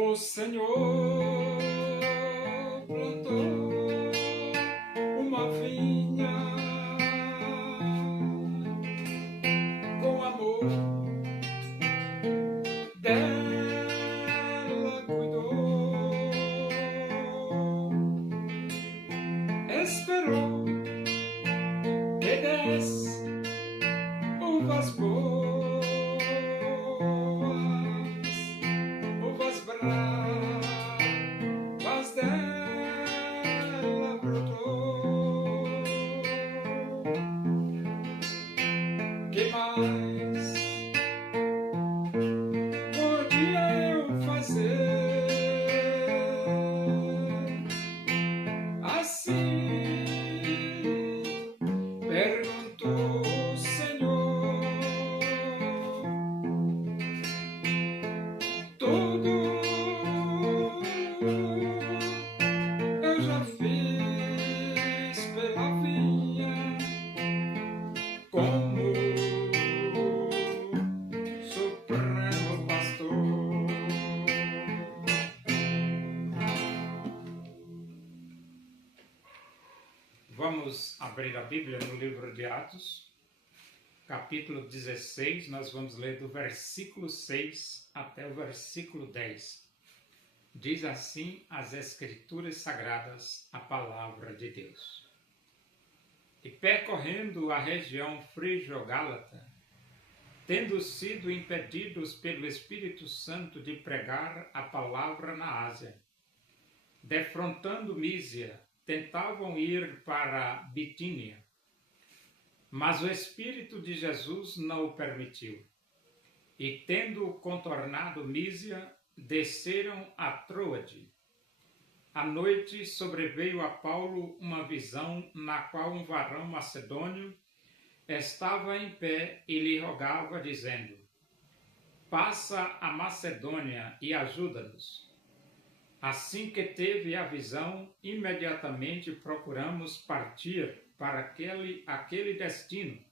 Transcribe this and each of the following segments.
O Senhor plantou uma vinha com amor, dela cuidou, esperou que desse uvas boas, uvas bravas dela brotou. Que mais podia eu fazer assim? Perguntou o Senhor. Tudo eu já fiz pela vinha, como Supremo Pastor. Vamos abrir a Bíblia no livro de Atos, capítulo 16, nós vamos ler do versículo 6 até o versículo 10. Diz assim as Escrituras Sagradas, a Palavra de Deus. E percorrendo a região frígio-gálata, tendo sido impedidos pelo Espírito Santo de pregar a palavra na Ásia, defrontando Mísia, tentavam ir para Bitínia, mas o Espírito de Jesus não o permitiu. E tendo contornado Mísia, desceram a Troade. À noite sobreveio a Paulo uma visão na qual um varão macedônio estava em pé e lhe rogava, dizendo: passa a Macedônia e ajuda-nos. Assim que teve a visão, imediatamente procuramos partir para aquele destino,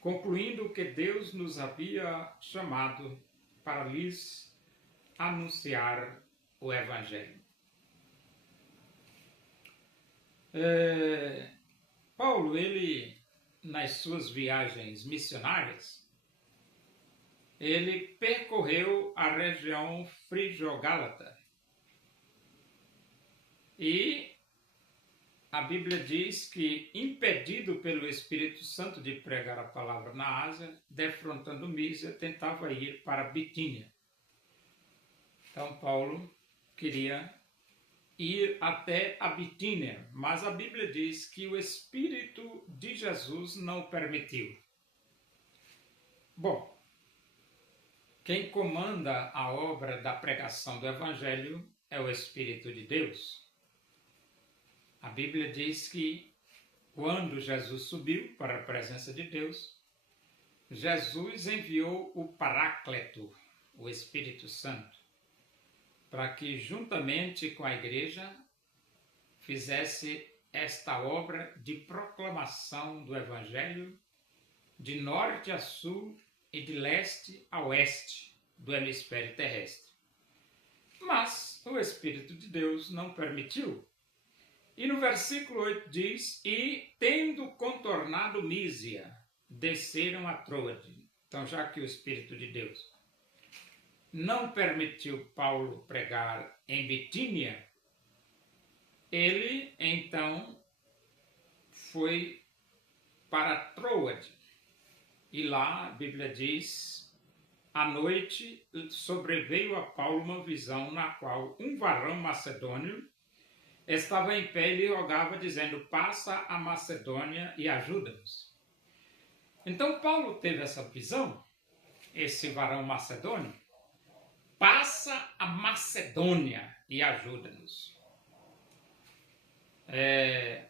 concluindo que Deus nos havia chamado para lhes anunciar o Evangelho. Paulo, ele, nas suas viagens missionárias, ele percorreu a região frígio-gálata. E a Bíblia diz que, impedido pelo Espírito Santo de pregar a palavra na Ásia, defrontando Mísia, tentava ir para Bitínia. Então Paulo queria ir até a Bitínia, mas a Bíblia diz que o Espírito de Jesus não o permitiu. Bom, quem comanda a obra da pregação do Evangelho é o Espírito de Deus. A Bíblia diz que quando Jesus subiu para a presença de Deus, Jesus enviou o Paráclito, o Espírito Santo, para que juntamente com a igreja fizesse esta obra de proclamação do Evangelho de norte a sul e de leste a oeste do hemisfério terrestre. Mas o Espírito de Deus não permitiu. E no versículo 8 diz: e tendo contornado Mísia, desceram a Troade. Então, já que o Espírito de Deus não permitiu Paulo pregar em Bitínia, ele então foi para Troade. E lá a Bíblia diz: à noite sobreveio a Paulo uma visão na qual um varão macedônio estava em pé e lhe rogava, dizendo: passa a Macedônia e ajuda-nos. Então Paulo teve essa visão, esse varão macedônio: passa a Macedônia e ajuda-nos.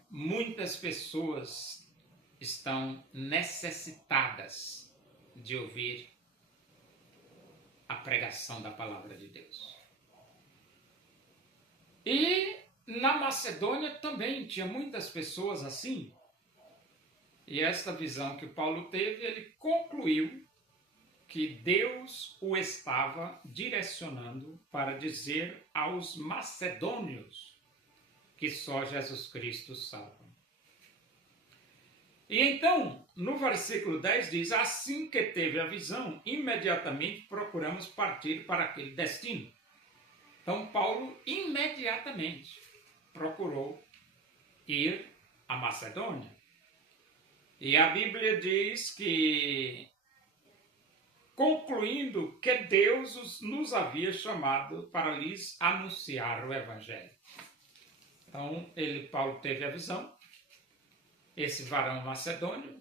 Muitas pessoas estão necessitadas de ouvir a pregação da palavra de Deus. E na Macedônia também tinha muitas pessoas assim. E esta visão que Paulo teve, ele concluiu que Deus o estava direcionando para dizer aos macedônios que só Jesus Cristo salva. E então, no versículo 10 diz, assim que teve a visão, imediatamente procuramos partir para aquele destino. Então, Paulo imediatamente procurou ir à Macedônia. E a Bíblia diz que, concluindo que Deus nos havia chamado para lhes anunciar o Evangelho. Então, Paulo teve a visão, esse varão macedônio,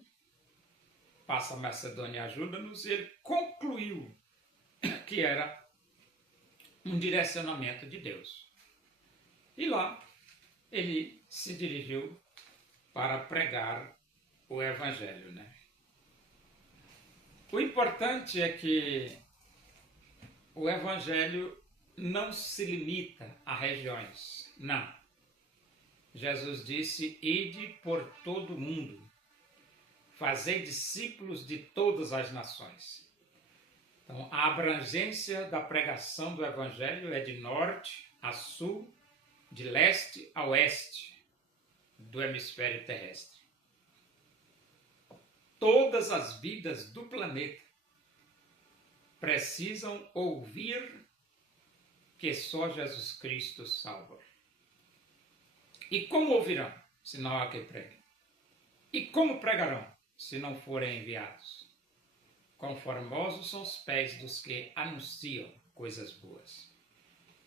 passa a Macedônia, ajuda-nos, e ele concluiu que era um direcionamento de Deus. E lá, ele se dirigiu para pregar o Evangelho, né? O importante é que o Evangelho não se limita a regiões, não. Jesus disse, ide por todo o mundo, fazei discípulos de todas as nações. Então, a abrangência da pregação do Evangelho é de norte a sul, de leste a oeste do hemisfério terrestre. Todas as vidas do planeta precisam ouvir que só Jesus Cristo salva. E como ouvirão, se não há quem pregue? E como pregarão, se não forem enviados? Quão formosos são os pés dos que anunciam coisas boas.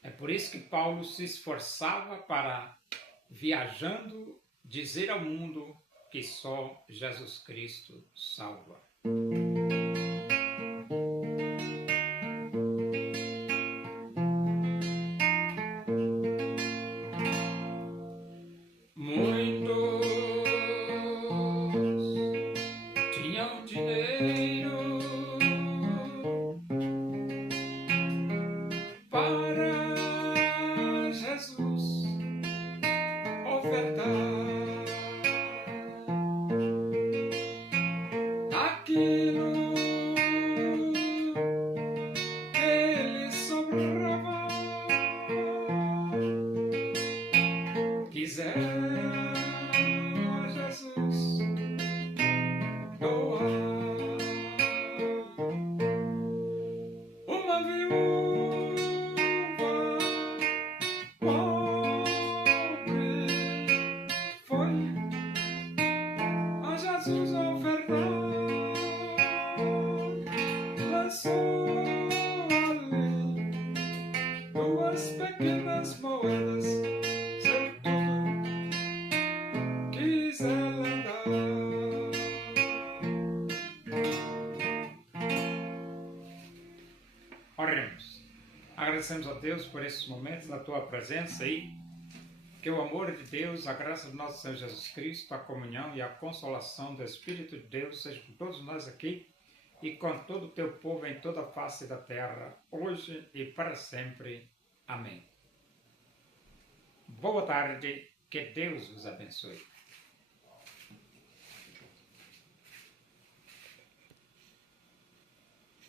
É por isso que Paulo se esforçava para, viajando, dizer ao mundo que só Jesus Cristo salva. Muitos tinham dinheiro para Jesus ofertar. Aquilo que lhe sobrava, quiseram a Jesus doar. Uma viúva pobre foi a Jesus ofertar. Lançou ali 2 pequenas moedas, seu tudo quis ela dar. Oremos. Agradecemos a Deus por esses momentos na tua presença aí. Que o amor de Deus, a graça do nosso Senhor Jesus Cristo, a comunhão e a consolação do Espírito de Deus seja com todos nós aqui e com todo o teu povo em toda a face da terra, hoje e para sempre. Amém. Boa tarde, que Deus vos abençoe.